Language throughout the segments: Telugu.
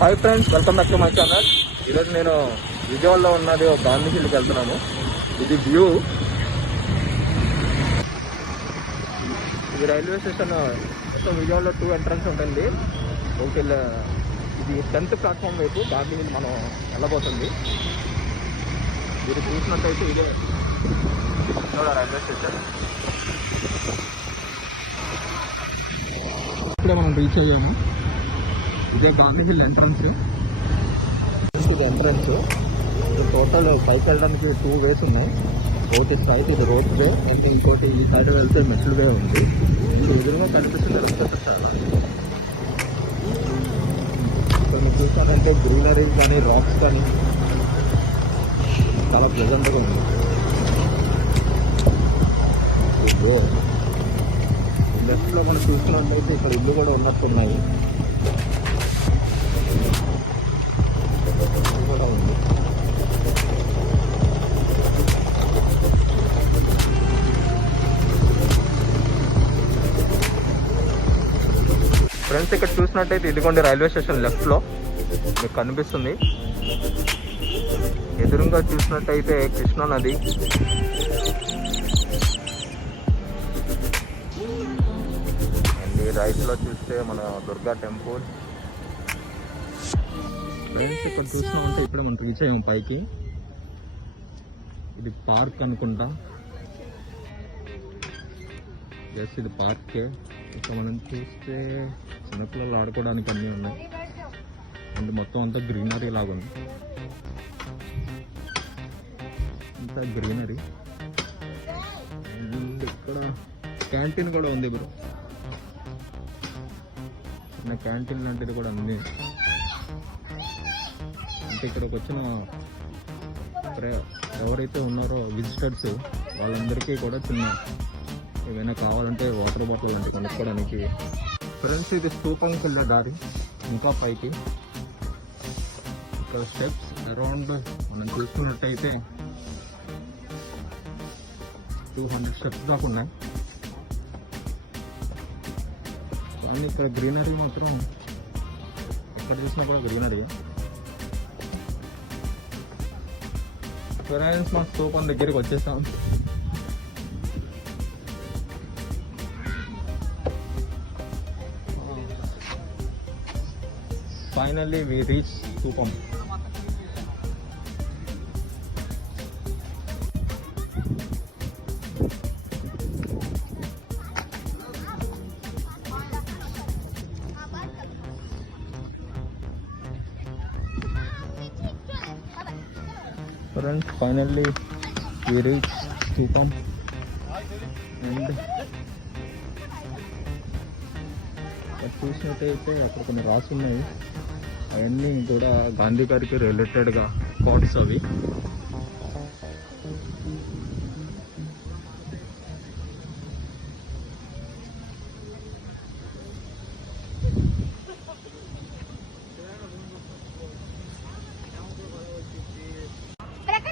Hi friends, welcome back to my channel. ఈరోజు నేను విజయవాడలో ఉన్నది ఒక గాంధీ హిల్కి వెళ్తున్నాను. ఇది వ్యూ. ఇది రైల్వే స్టేషన్. సో విజయవాడలో 2 ఎంట్రన్స్ ఉంటుంది. ఒకటి ఇది 10th ప్లాట్ఫామ్ వైపు గాంధీ హిల్ మనం వెళ్ళబోతుంది. ఇది చూసినట్టయితే ఇదే విజయవాడ రైల్వే స్టేషన్. ఇప్పుడే మనం రీచ్ అయ్యాము. ఇదే గాంధీ హిల్ ఎంట్రన్స్. ఇది ఎంట్రన్స్. టోటల్ పైకి వెళ్ళడానికి 2 వేస్ ఉన్నాయి. ఒకటి స్ట్రైట్, ఇది రోడ్ వే, అండ్ ఇంకోటి ఈ సైడ్ వెళ్తే మెటల్ వే ఉంది. ఎదురుగా కనిపిస్తుంది చాలా. కొన్ని చూసానంటే గ్రీనరీ కానీ రాక్స్ కానీ చాలా ప్లెజెంట్గా ఉంది. లెఫ్ట్లో మనం చూసినట్లయితే ఇక్కడ ఇల్లు కూడా ఉన్నట్టున్నాయి. కూడా ఉంది. ఫ్రెండ్స్, ఇక్కడ చూసినట్టయితే ఇదిగోండి రైల్వే స్టేషన్ లెఫ్ట్లో మీకు కనిపిస్తుంది. ఎదురుగా చూసినట్టయితే కృష్ణా నది. అండ్ రైట్లో చూస్తే మన దుర్గా టెంపుల్. ఫ్రెండ్స్, ఇక్కడ చూసినామంటే ఇప్పుడు మనం రీచ్ అయ్యాం పైకి. ఇది పార్క్ అనుకుంటా. జస్ట్ ఇది పార్కే. ఇక్కడ మనం చూస్తే చిన్నపిల్లలు ఆడుకోవడానికి అన్నీ ఉన్నాయి. అండ్ మొత్తం అంతా గ్రీనరీ లాగా ఉంది. అంతా గ్రీనరీ. అండ్ ఇక్కడ క్యాంటీన్ కూడా ఉంది బ్రో. చిన్న క్యాంటీన్ లాంటిది కూడా ఉంది. అంటే ఇక్కడికి వచ్చిన ఎవరైతే ఉన్నారో విజిటర్స్ వాళ్ళందరికీ కూడా చిన్న ఏమైనా కావాలంటే వాటర్ బాటిల్ లాంటి కొనుక్కోవడానికి. ఫ్రెండ్స్, ఇది స్తూపంకి వెళ్ళే దారి. ఇంకా పైకి ఇక్కడ స్టెప్స్ అరౌండ్ మనం చూసుకున్నట్టయితే 200 స్టెప్స్ దాకా ఉన్నాయి. కానీ ఇక్కడ గ్రీనరీ మాత్రం ఎక్కడ చూసినా కూడా గ్రీనరీ. ఫ్రెండ్స్, మా స్తూపం దగ్గరికి వచ్చేసాం. ఫైనల్లీ వి రీచ్ స్తూపం. Friends, finally we reached స్తూపం. అండ్ ఇక్కడ చూసినట్టయితే అక్కడ కొన్ని రాసి ఉన్నాయి. అవన్నీ కూడా గాంధీ గారికి రిలేటెడ్గా కోట్స్ అవి.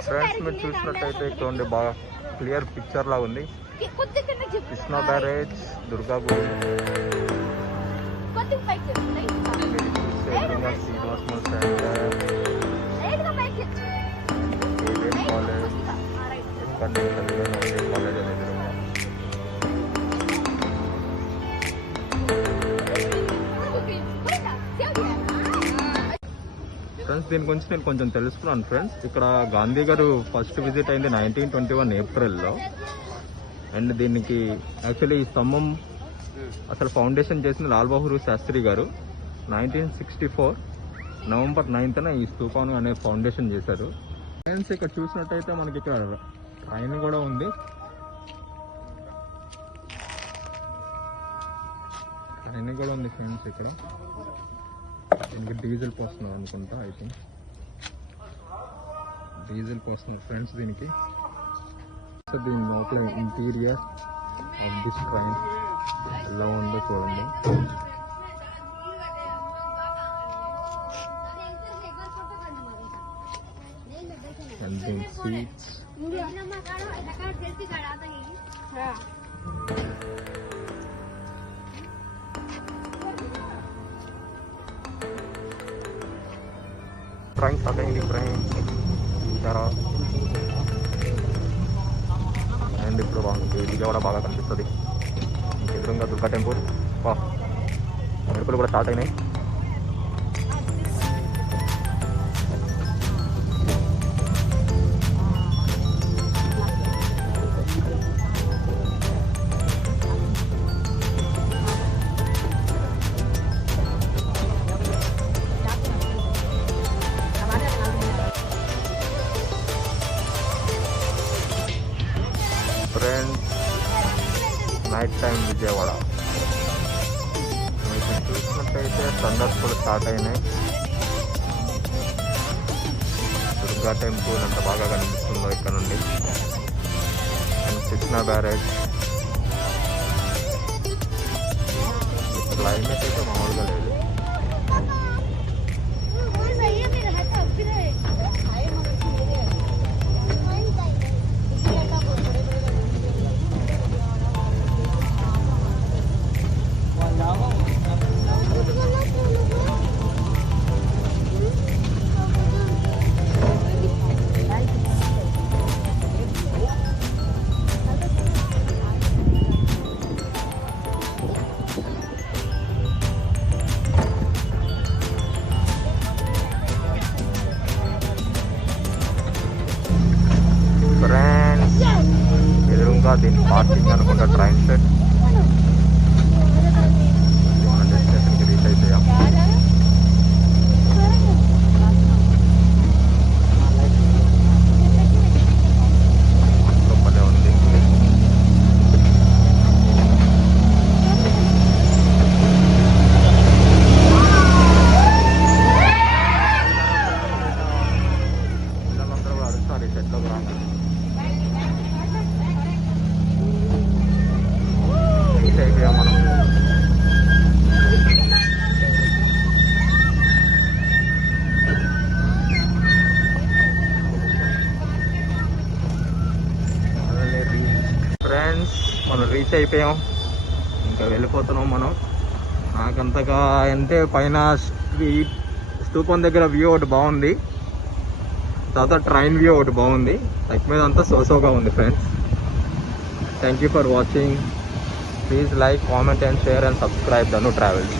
ఫ్రెండ్స్, మీరు చూసినట్టయితే ఇక్కడ బాగా క్లియర్ పిక్చర్ లాగా ఉంది. కృష్ణా బ్యారేజ్, దుర్గా గుడి, ఫ్రెండ్స్, దీని గురించి నేను కొంచెం తెలుసుకున్నాను. ఫ్రెండ్స్, ఇక్కడ గాంధీ గారు ఫస్ట్ విజిట్ అయింది 1921 ఏప్రిల్లో. అండ్ దీనికి యాక్చువల్లీ ఈ స్తంభం అసలు ఫౌండేషన్ చేసిన లాల్ బహదూర్ శాస్త్రి గారు 1964 నవంబర్ 9న ఈ స్తూపాను అనే ఫౌండేషన్ చేశారు. ఫ్రెండ్స్, ఇక్కడ చూసినట్టయితే మనకి ఇక్కడ ట్రైన్ కూడా ఉంది. ట్రైన్ కూడా ఉంది ఫ్రెండ్స్. ఇక్కడ దీనికి డీజిల్ పోస్తున్నారు అనుకుంటా. ఐ థింక్ డీజిల్ పోస్తున్నారు ఫ్రెండ్స్ దీనికి. సో దీని లోపల ఇంటీరియర్ ఆఫ్ దిస్ ట్రైన్ ఎలా ఉందో చూడండి. అండ్ దీని సీట్స్. ట్రైన్ స్టార్ట్ అయింది. ట్రైన్ అండ్ ఇప్పుడు విజయవాడ బాగా కనిపిస్తుంది. ఎదురుగా దుర్గా టెంపుల్. మెరుపులు కూడా స్టార్ట్ అయినాయి. ఫ్రెండ్స్, నైట్ టైం విజయవాడ మీరు చూసినట్టయితే థండర్స్ కూడా స్టార్ట్ అయినాయి. దుర్గా టెంపుల్ అంత బాగా కనిపిస్తుందో ఇక్కడ నుండి. And Krishna barrage. క్లైమేట్ అయితే మామూలుగా లేదు. ఫ్రెండ్స్, ఎదురుగా దీని పార్కింగ్ అనుకుంటా ట్రైన్ సెట్. మన డెస్టినేషన్కి రీచ్ అయిపోయాం. లోపలే ఉంది. పిల్లలందరూ కూడా అడుగుతారు ఈ సెట్లోకి రాగా. మనం ఫ్రెండ్స్, మనం రీచ్ అయిపోయాం. ఇంకా వెళ్ళిపోతున్నాం మనం. నాకంతగా అంటే పైన స్తూపం దగ్గర వ్యూ ఒకటి బాగుంది, తర్వాత ట్రైన్ వ్యూ ఒకటి బాగుంది. లైక్ మీద అంతా సోసోగా ఉంది. Friends, thank you for watching. Please like, comment and share and subscribe Dhanu Travels.